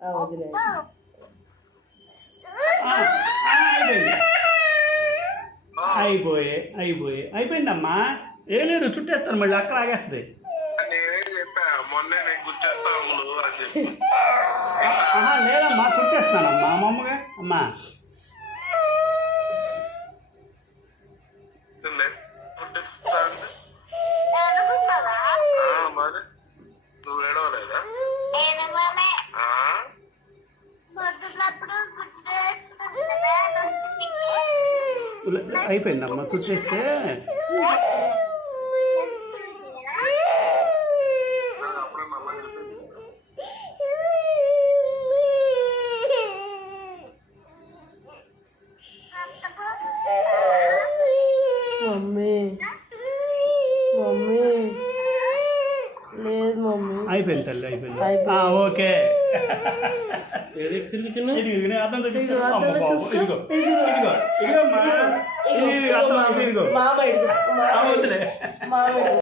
వదిలే అయిపోయిందమ్మా. ఏం లేదు, చుట్టేస్తాను మళ్ళీ అక్క ఆగేస్తుంది. లేదమ్మా, చుట్టేస్తానమ్మా మామూలుగా. అమ్మా నువ్వు ఏడవలేదా? అయిపోయిందమ్మా, చుట్టేస్తే మమ్మీ మమ్మీ లేదు మమ్మీ. అయిపోయింది తల్లి, అయిపోయింది. ఓకే, మామ